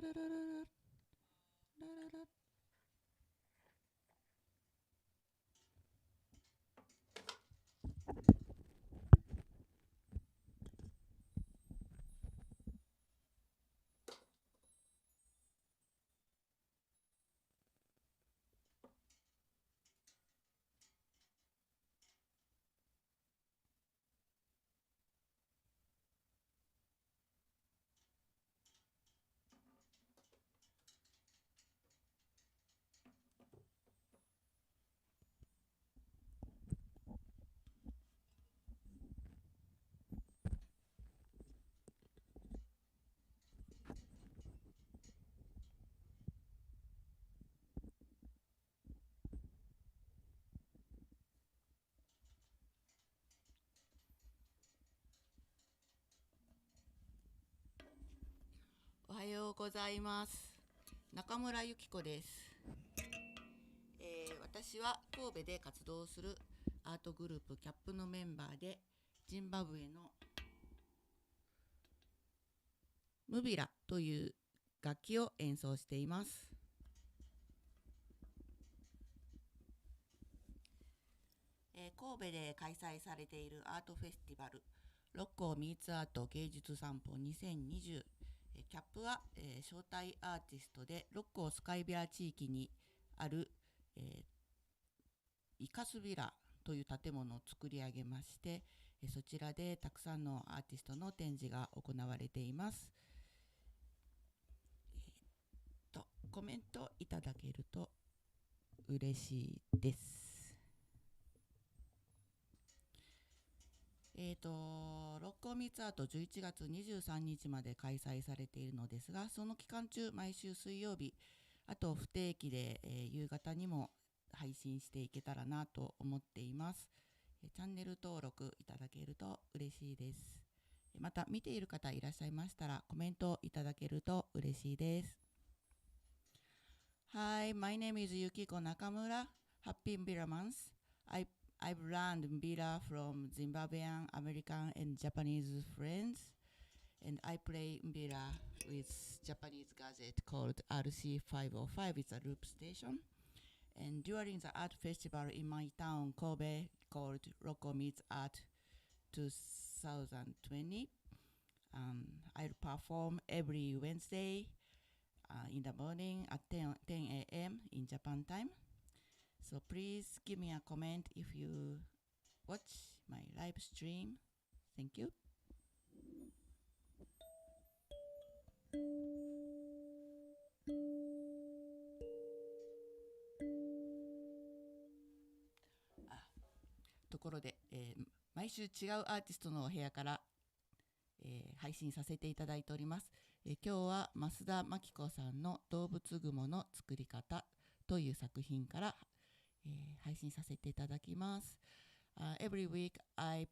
ラララララララ。おはようございます。中村ゆき子です。私は神戸で活動するアートグループキャップのメンバーで、ジンバブエのムビラという楽器を演奏しています。神戸で開催されているアートフェスティバル六甲ミーツアート芸術散歩2020、キャップは、招待アーティストで六甲スカイビラ地域にある、イカスビラという建物を作り上げまして、そちらでたくさんのアーティストの展示が行われています。コメントいただけると嬉しいです。六甲ミーツアート11月23日まで開催されているのですが、その期間中毎週水曜日、あと不定期で、夕方にも配信していけたらなと思っています。チャンネル登録いただけると嬉しいです。また見ている方いらっしゃいましたらコメントいただけると嬉しいです。Hi, my name is Yukiko Nakamura. Happy Mbira month. I've learned Mbira from Zimbabwean, American, and Japanese friends, and I play Mbira with Japanese gadget called RC505. It's a loop station. And during the art festival in my town, Kobe, called Rocco Meets Art 2020, I'll perform every Wednesday in the morning at 10 a.m. in Japan time. So please give me a comment if you watch my live stream. Thank you. ところで、毎週違うアーティストのお部屋から、配信させていただいております。今日は増田真紀子さんの動物雲の作り方という作品から、配信させていただきます。Every week I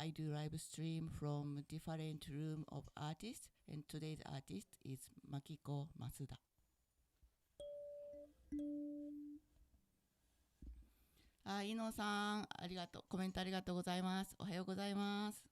do live stream from different room of artists, and today's artist is Makiko Masuda. 伊野さん、ありがとう。コメントありがとうございます。おはようございます。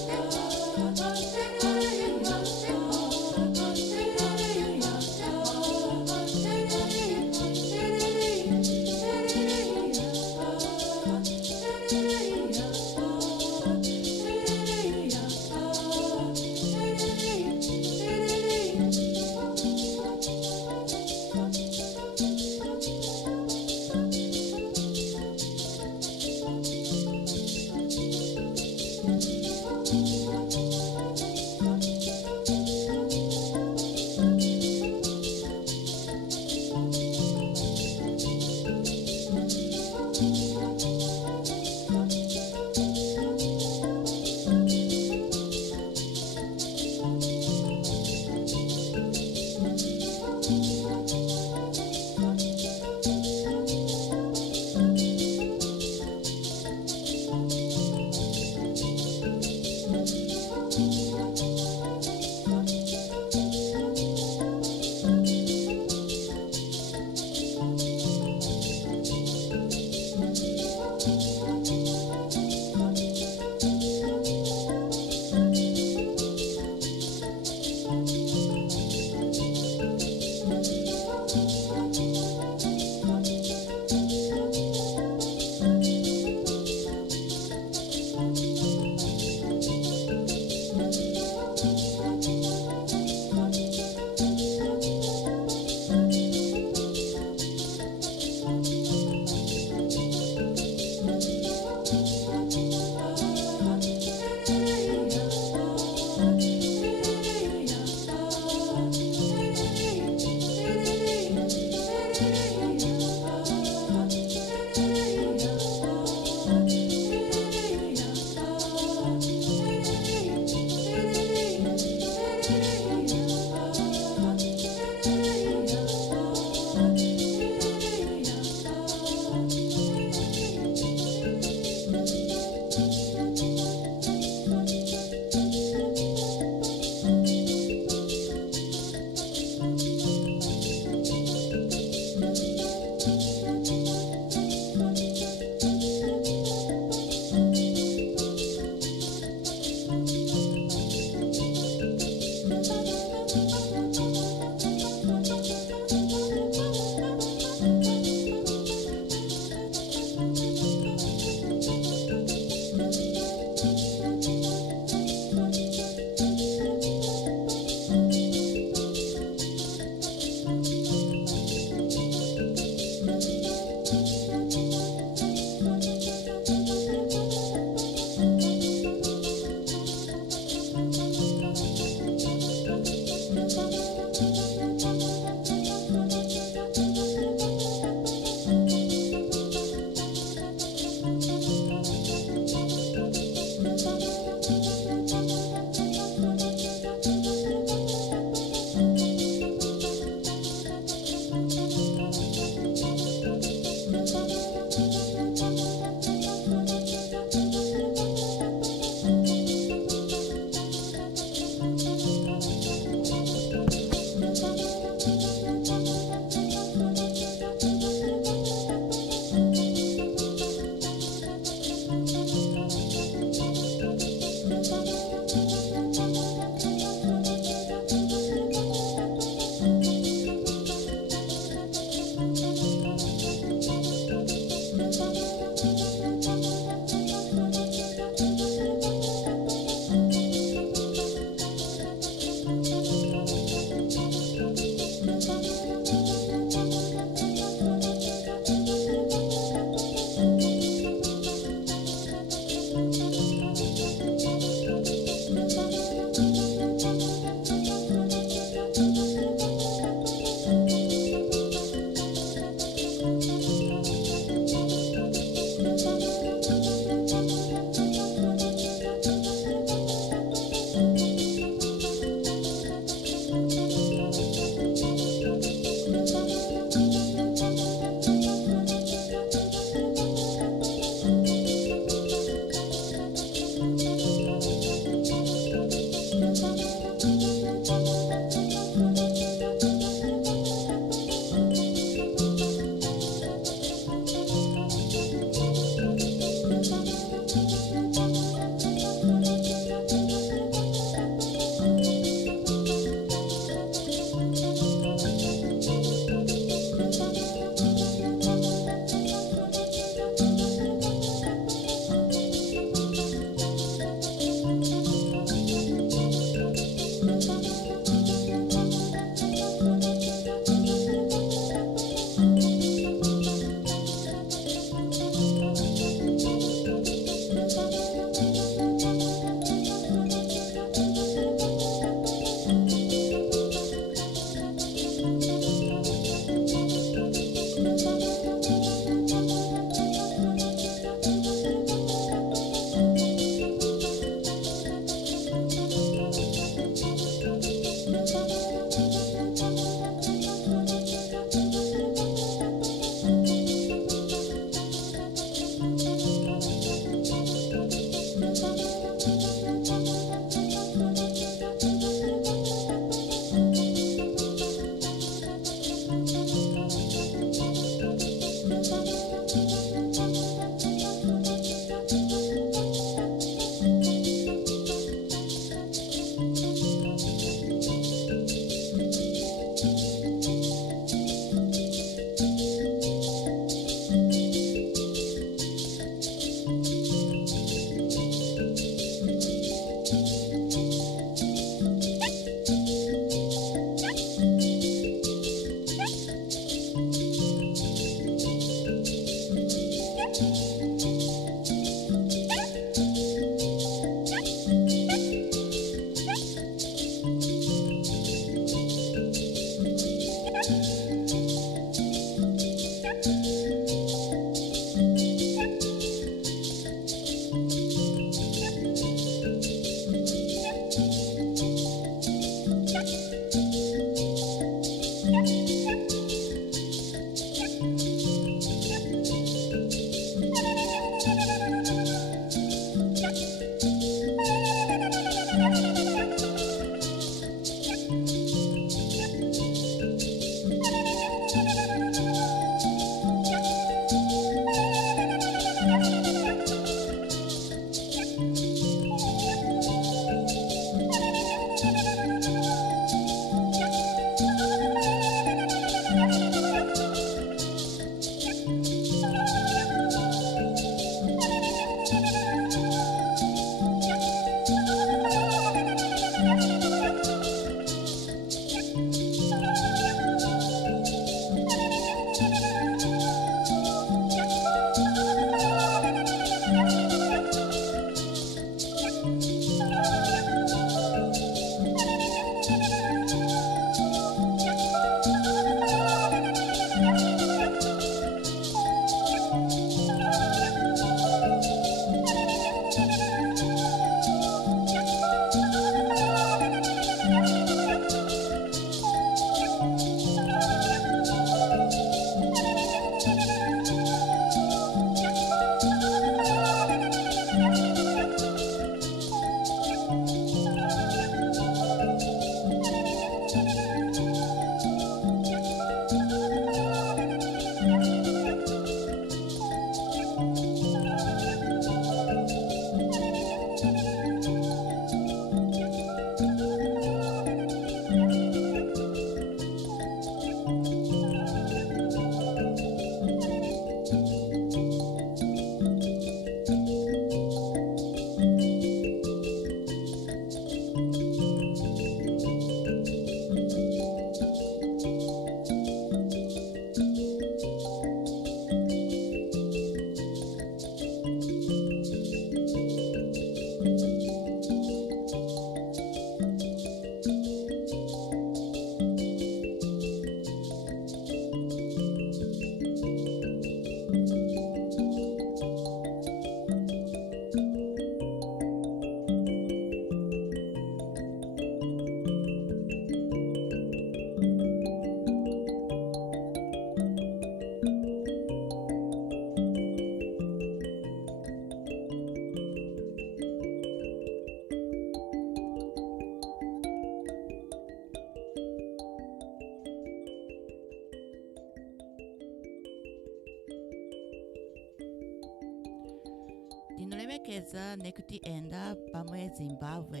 Nuremekeza nekti enda bamwe Zimbabwe.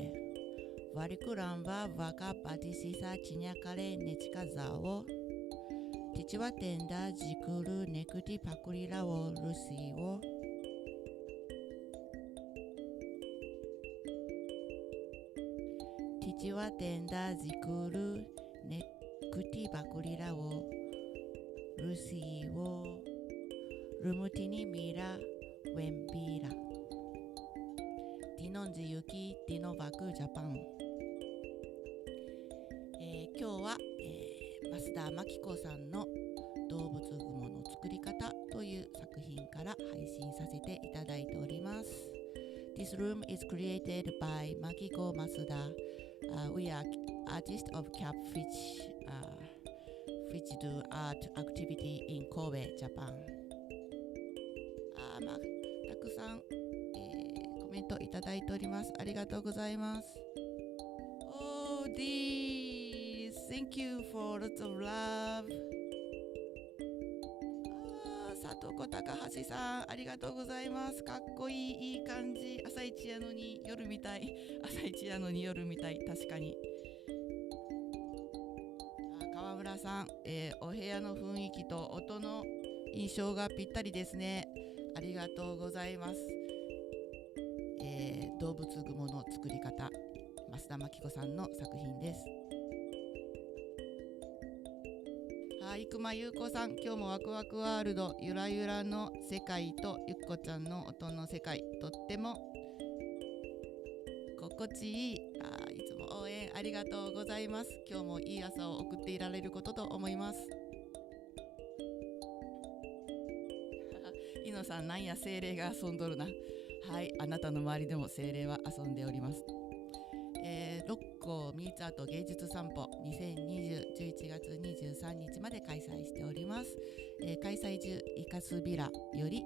Varikuramba vakabatisisa chinyakare nechikazawo. Tichivatenda zvikuru nekuti pakurirawo ruzivo. Tichivatenda zvikuru nekuti pakurirawo ruzivo. Rumutinimira wembira. Tinonzi Yuki Dinovaku Japan。今日は、増田真紀子さんの動物雲の作り方という作品から配信させていただいております。This room is created by Makiko Masuda. We are artists of Capfish, which do art activity in Kobe, Japan. たくさん、コメントいただいております。ありがとうございます。Oh, Thank you for lots of love. 佐藤小高橋さん、ありがとうございます。かっこいい、いい感じ。朝一やのに夜みたい。朝一やのに夜みたい。確かに。川村さん、お部屋の雰囲気と音の印象がぴったりですね。ありがとうございます。動物雲の作り方、増田真紀子さんの作品です。はい、熊優子さん、今日もワクワクワールドゆらゆらの世界とゆっこちゃんの音の世界、とっても心地いい。いつも応援ありがとうございます。今日もいい朝を送っていられることと思います。井野さん、なんや精霊が遊んどるな。はい、あなたの周りでも精霊は遊んでおります。六甲ミーツアート芸術散歩2020 11月23日まで開催しております。開催中イカスビラより、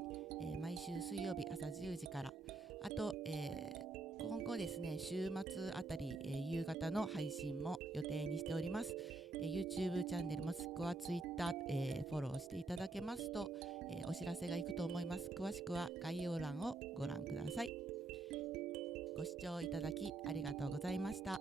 毎週水曜日朝10時から、あと、今後ですね、週末あたり、夕方の配信も予定にしております。YouTube チャンネルもしくは Twitter、フォローしていただけますと、お知らせがいくと思います。詳しくは概要欄をご覧ください。ご視聴いただきありがとうございました。